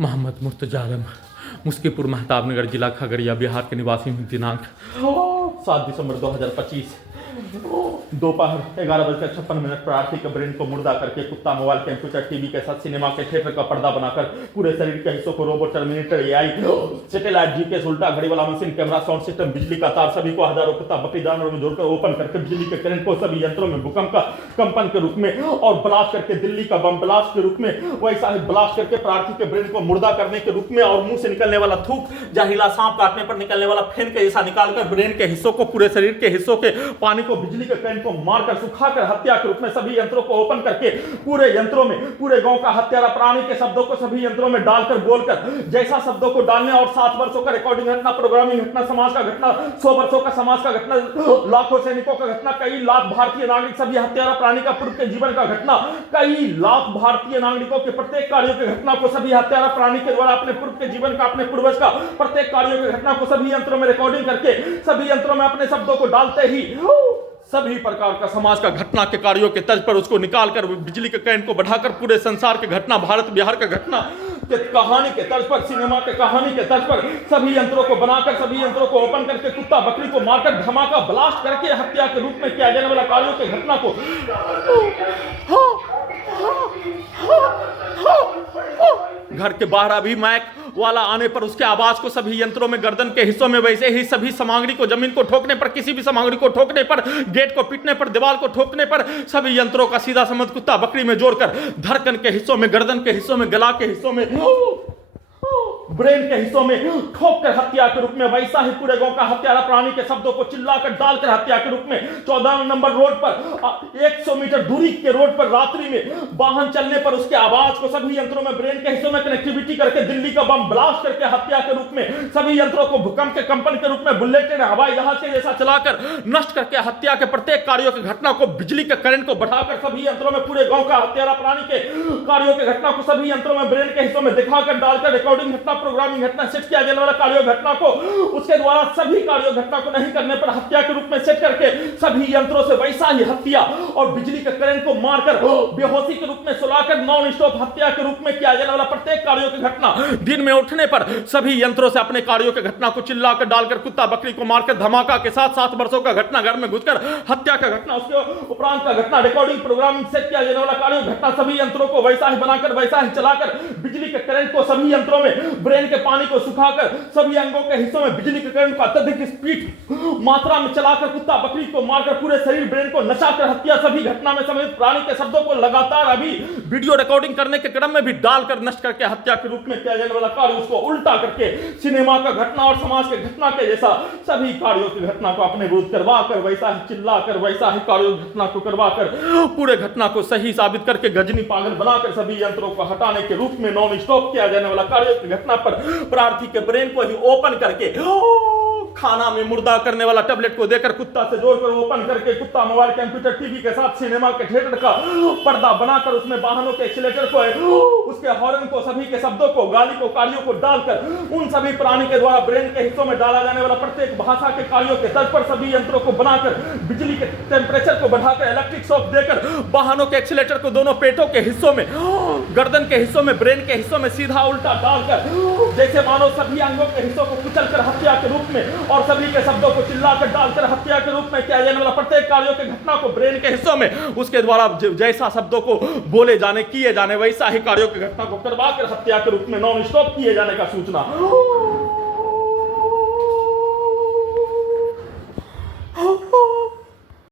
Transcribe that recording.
मोहम्मद मुर्तजा आलम मुस्कीपुर महताबनगर जिला खगड़िया बिहार के निवासी हूँ। दिनांक 7 दिसंबर 2025 दोपहर 11:56 प्रार्थी के ब्रेन को मुर्दा करके कुत्ता मोबाइल कंप्यूटर टीवी के साथ सिनेमा के थिएटर का पर्दा बनाकर पूरे शरीर के हिस्सों को robot terminator AI satellite GPS उल्टा घड़ी वाला मशीन कैमरा साउंड सिस्टम बिजली का तार सभी को हजारों कुत्ता बकरी जानवरों में जोड़कर ओपन करके बिजली के करंट को सभी यंत्रों में भूकंप का कंपन के रूप में और ब्लास्ट करके दिल्ली का बम ब्लास्ट के रूप में वैसा ही ब्लास्ट करके प्रार्थी के ब्रेन को मुर्दा करने के रूप में और मुंह से निकलने वाला थूक जहरीला सांप काटने पर निकलने वाला फेन के जैसा निकालकर ब्रेन के हिस्सों को पूरे शरीर के हिस्सों के पानी को बिजली के करंट को मारकर सुखाकर हत्या के रूप में सभी यंत्रों को ओपन करके पूरे यंत्रों में पूरे गांव का हत्यारा प्राणी के शब्दों को सभी यंत्रों में डालकर बोलकर जैसा शब्दों को डालने और 7 वर्षों का रिकॉर्डिंग घटना प्रोग्रामिंग घटना समाज का घटना 100 वर्षों का समाज का घटना लाखों सैनिकों का घटना कई लाख भारतीय नागरिक सभी हत्यारा प्राणी का पूर्व के जीवन का घटना कई लाख भारतीय नागरिकों के प्रत्येक कार्यों की घटना को सभी हत्यारा प्राणी के द्वारा अपने पूर्व के जीवन का अपने पूर्वज का प्रत्येक कार्यों की घटना को सभी यंत्रों में रिकॉर्डिंग करके सभी यंत्रों में अपने शब्दों को डालते ही सभी प्रकार का समाज का घटना के कार्यों के तर्ज पर उसको निकालकर बिजली के करंट को बढ़ाकर पूरे संसार के घटना भारत बिहार का घटना के कहानी के तर्ज पर सिनेमा के कहानी के तर्ज पर सभी यंत्रों को बनाकर सभी यंत्रों को ओपन करके कुत्ता बकरी को मारकर धमाका ब्लास्ट करके हत्या के रूप में किया जाने वाला कार्यों के घटना को घर के बाहर अभी मैक वाला आने पर उसके आवाज को सभी यंत्रों में गर्दन के हिस्सों में वैसे ही सभी सामग्री को जमीन को ठोकने पर किसी भी सामग्री को ठोकने पर गेट को पीटने पर दीवार को ठोकने पर सभी यंत्रों का सीधा संबंध कुत्ता बकरी में जोड़कर धड़कन के हिस्सों में गर्दन के हिस्सों में गला के हिस्सों में ब्रेन के हिस्सों में ठोक कर हत्या के रूप में वैसा ही पूरे गांव का हत्यारा प्राणी के शब्दों को चिल्लाकर डालकर हत्या के रूप में 14 नंबर रोड पर 100 मीटर दूरी के रोड पर रात्रि में वाहन चलने पर उसके आवाज को सभी यंत्रों में ब्रेन के हिस्सों में कनेक्टिविटी करके दिल्ली का बम ब्लास्ट करके हत्या के रूप में सभी यंत्रों को भूकंप के कंपन के रूप में बुलेट ट्रेन हवाई जहाज के जैसा चलाकर नष्ट करके हत्या के प्रत्येक कार्यों की घटना को बिजली के करंट को बढ़ाकर सभी यंत्रों में पूरे गांव का हत्यारा प्राणी के कार्यों की घटना को सभी यंत्रों में ब्रेन के हिस्सों में दिखाकर डालकर रिकॉर्डिंग घटना प्रोग्रामिंग घटना सेट किया जाने वाला कार्यों घटना को उसके द्वारा सभी कार्यों घटना को नहीं करने पर हत्या के रूप में सेट करके सभी यंत्रों से वैसा ही हत्या और बिजली के करंट को मारकर बेहोशी के रूप में सुलाकर नॉन स्टॉप हत्या के रूप में किया जाने वाला प्रत्येक कार्यों की घटना दिन में उठने पर सभी यंत्रों से अपने कार्यों की घटना को चिल्लाकर डालकर कुत्ता बकरी को मारकर धमाका के साथ 7 वर्षों का घटना घर में घुसकर हत्या का घटना उसके उपरांत का घटना रिकॉर्डिंग प्रोग्रामिंग सेट किया जाने वाला कार्यों घटना सभी यंत्रों को वैसा ही बनाकर वैसा ही चलाकर बिजली के करंट को सभी यंत्रों में ब्रेन के पानी को सुखाकर सभी अंगों के हिस्सों में बिजली के करंट को अत्यधिक स्पीड मात्रा में चलाकर कुत्ता बकरी को मारकर पूरे शरीर ब्रेन को नचाकर हत्या सभी घटना में समेत प्राणी के शब्दों को लगातार अभी वीडियो रिकॉर्डिंग करने के क्रम में भी डालकर नष्ट करके हत्या के रूप में किया जाने वाला कार्य उसको उल्टा करके सिनेमा का घटना और समाज के घटना के जैसा सभी कार्यों की घटना को अपने विरुद्ध करवाकर वैसा ही चिल्लाकर वैसा ही कार्यों की घटना को करवाकर पूरे घटना को सही साबित करके गजनी पागल बनाकर सभी यंत्रों को हटाने के रूप में नॉन स्टॉप किया जाने वाला कार्यों की घटना पर प्रार्थी के ब्रेन को ही ओपन करके खाना में मुर्दा करने वाला टैबलेट को देकर कुत्ता से जोड़कर ओपन करके कुत्ता मोबाइल कंप्यूटर टीवी के साथ सिनेमा के थिएटर का पर्दा बनाकर उसमें वाहनों के एक्सीलेटर को उसके हॉर्न को सभी के शब्दों को गाली को कार्यों को डालकर उन सभी प्राणी के द्वारा ब्रेन के हिस्सों में डाला जाने वाला प्रत्येक भाषा के कार्यों के तर्ज पर सभी यंत्रों को बनाकर बिजली के टेम्परेचर को बढ़ाकर इलेक्ट्रिक शॉक देकर वाहनों के एक्सीलेटर को दोनों पेटों के हिस्सों में गर्दन के हिस्सों में ब्रेन के हिस्सों में सीधा उल्टा डालकर जैसे मानो सभी अंगों के हिस्सों को कुचलकर हत्या के रूप में और सभी के शब्दों को चिल्लाकर डालकर हत्या के रूप में किया जाने वाला प्रत्येक कार्यों के घटना को ब्रेन के हिस्सों में उसके द्वारा जैसा शब्दों को बोले जाने किए जाने वैसा ही कार्यों की घटना को करवाकर हत्या के रूप में नॉन स्टॉप किए जाने का सूचना